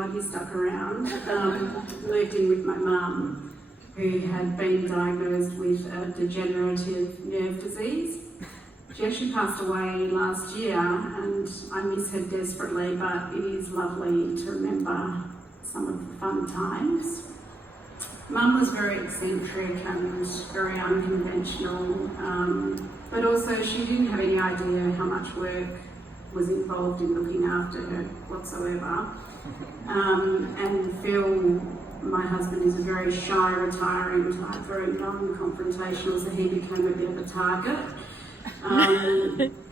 but he stuck around. Moved in with my mum, who had been diagnosed with a degenerative nerve disease. She actually passed away last year, and I miss her desperately, but it is lovely to remember some of the fun times. Mum was very eccentric and very unconventional, but also she didn't have any idea how much work was involved in looking after her whatsoever. And Phil, my husband, is a very shy, retiring type, very non-confrontational, so he became a bit of a target.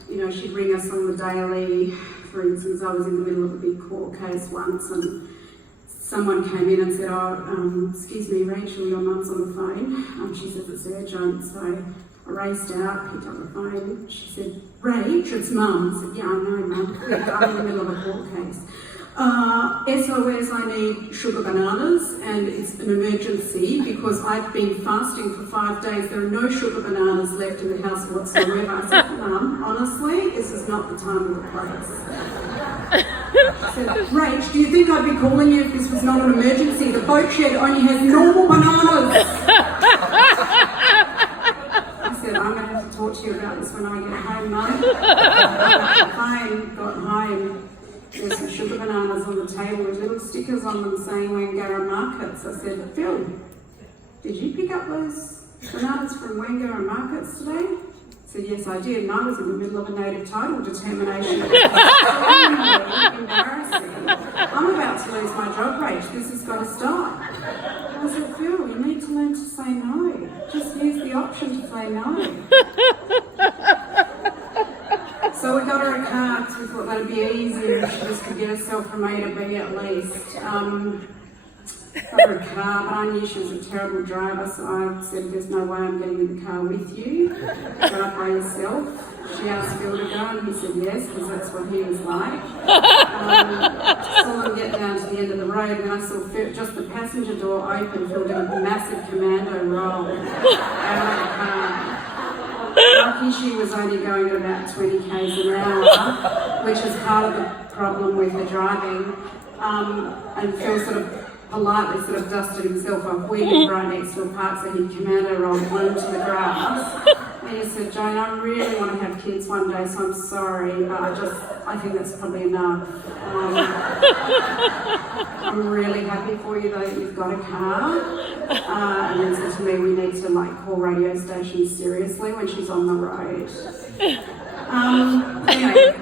You know, she'd ring us on the daily. For instance, I was in the middle of a big court case once, and someone came in and said, excuse me, Rachel, your mum's on the phone. She says it's urgent, so I raced out, picked up the phone. She said, Rach, it's Mum. I said, yeah, I know, Mum. I'm in the middle of a court case. SOS, I need sugar bananas, and it's an emergency because I've been fasting for 5 days. There are no sugar bananas left in the house whatsoever. I said, Mum, honestly, this is not the time or the place. I said, Rach, do you think I'd be calling you if this was not an emergency? The boat shed only has normal bananas. I said, I'm going to have to talk to you about this when I get home, Mum. Got home. There's some sugar bananas on the table with little stickers on them saying Wangara Markets. I said, Phil, did you pick up those bananas from Wangara Markets today? He said, yes, I did, and I was in the middle of a native title determination. It's extremely embarrassing. I'm about to lose my job, Rach. This has got to stop. I said, Phil, you need to learn to say no. Just use the option to say no. So we got her a car because we thought that'd be easier if she just could get herself from A to B at least. Got her a car, but I knew she was a terrible driver, so I said, there's no way I'm getting in the car with you. Drive by yourself. She asked Phil to go, and he said yes, because that's what he was like. Saw them get down to the end of the road, and I saw Phil, just the passenger door open. Phil did a massive commando roll out of the car. Lucky she was only going at about 20 k's an hour, which is part of the problem with her driving. And Phil sort of politely sort of dusted himself off. We lived right next to a park, so he'd commando roll onto the grass. And he said, Jane, I really want to have kids one day, so I'm sorry, but I think that's probably enough. I'm really happy for you though that you've got a car. And then said to me, we need to call radio stations seriously when she's on the road. Anyway,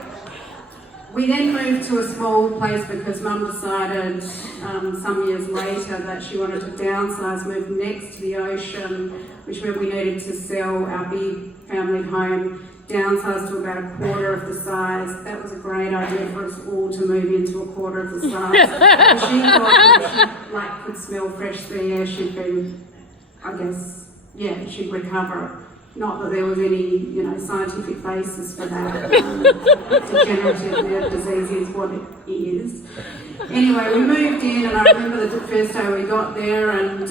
we then moved to a small place because Mum decided some years later that she wanted to downsize, move next to the ocean, which meant we needed to sell our big family home, downsize to about a quarter of the size. That was a great idea for us all to move into a quarter of the size. She thought that she could smell fresh sea air, she'd be, she'd recover. Not that there was any, scientific basis for that. Degenerative nerve disease is what it is. Anyway, we moved in, and I remember the first day we got there, and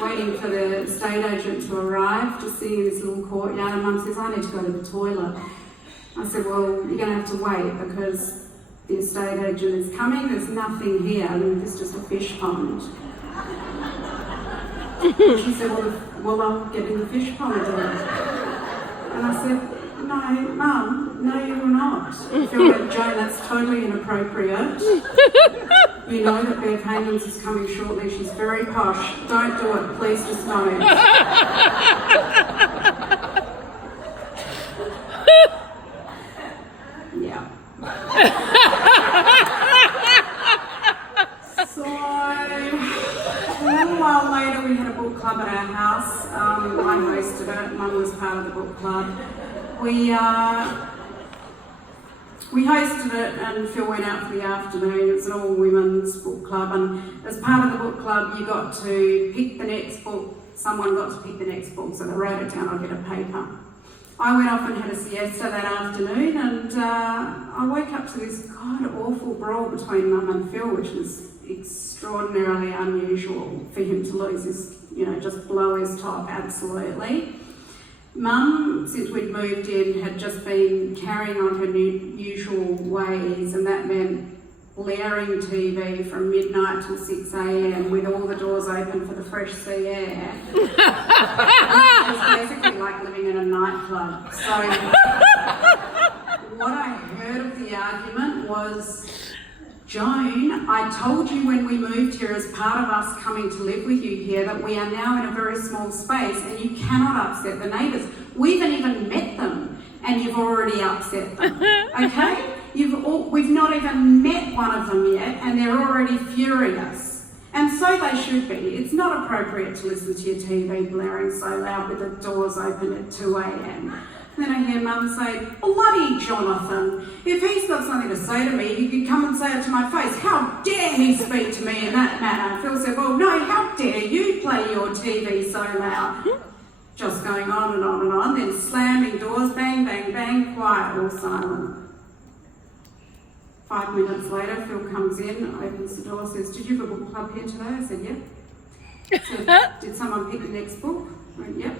waiting for the estate agent to arrive, just sitting in this little courtyard, and Mum says, I need to go to the toilet. I said, well, you're going to have to wait because the estate agent is coming, there's nothing here, there's just a fish pond. She said, well, I'll get in the fish pond then. And I said, no, Mum, no, you will not. Phil went, Jane, that's totally inappropriate. You know that Bear Canyons is coming shortly. She's very posh. Don't do it. Please just don't. Yeah. So, a little while later, we had a book club at our house. I hosted it. Mum was part of the book club. We hosted it, and Phil went out for the afternoon. It was an all-women's book club, and as part of the book club, you got to pick the next book. Someone got to pick the next book, so they wrote it down on a bit of paper. I went off and had a siesta that afternoon, and I woke up to this god-awful brawl between Mum and Phil, which was extraordinarily unusual for him to lose his, just blow his top, absolutely. Mum, since we'd moved in, had just been carrying on her usual ways, and that meant blaring TV from midnight till 6 a.m. with all the doors open for the fresh sea air. It's basically like living in a nightclub. So what I heard of the argument was, Joan, I told you when we moved here as part of us coming to live with you here that we are now in a very small space and you cannot upset the neighbours. We haven't even met them and you've already upset them, okay? We've not even met one of them yet and they're already furious. And so they should be. It's not appropriate to listen to your TV blaring so loud with the doors open at 2 a.m. Then I hear Mum say, bloody Jonathan, if he's got something to say to me, he could come and say it to my face. How dare he speak to me in that manner? Phil said, well, no, how dare you play your TV so loud? Just going on and on and on, then slamming doors, bang, bang, bang, quiet, all silent. 5 minutes later, Phil comes in, opens the door, says, did you have a book club here today? I said, yep. Said, did someone pick the next book? I went, yep.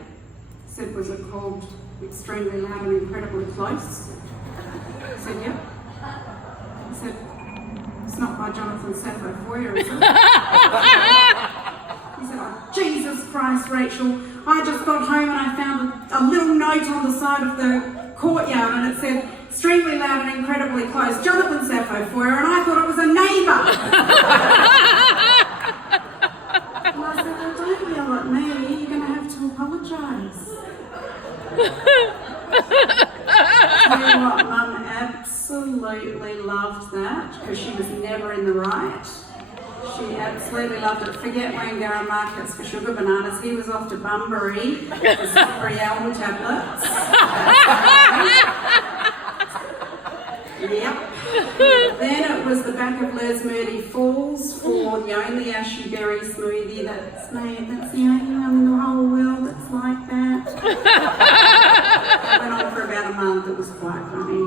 Said, was it called Extremely Loud and Incredibly Close? I said, yep. I said, it's not by Jonathan Safo Foyer, is it? He said, oh, Jesus Christ, Rachel, I just got home and I found a little note on the side of the courtyard and it said, extremely loud and incredibly close, Jonathan Safo Foyer, and I thought it was a neighbour. And I said, well, don't yell at me, you're going to have to apologise. Tell you what, Mum absolutely loved that because she was never in the right. She absolutely loved it. Forget Wayne Garra Markets for sugar bananas. He was off to Bunbury for strawberry elm tablets. Yep. Then it was the back of Les Moody Falls for the only ashy berry smoothie that's made. That's the only one in the whole world that's like that. It went on for about a month. It was quite funny.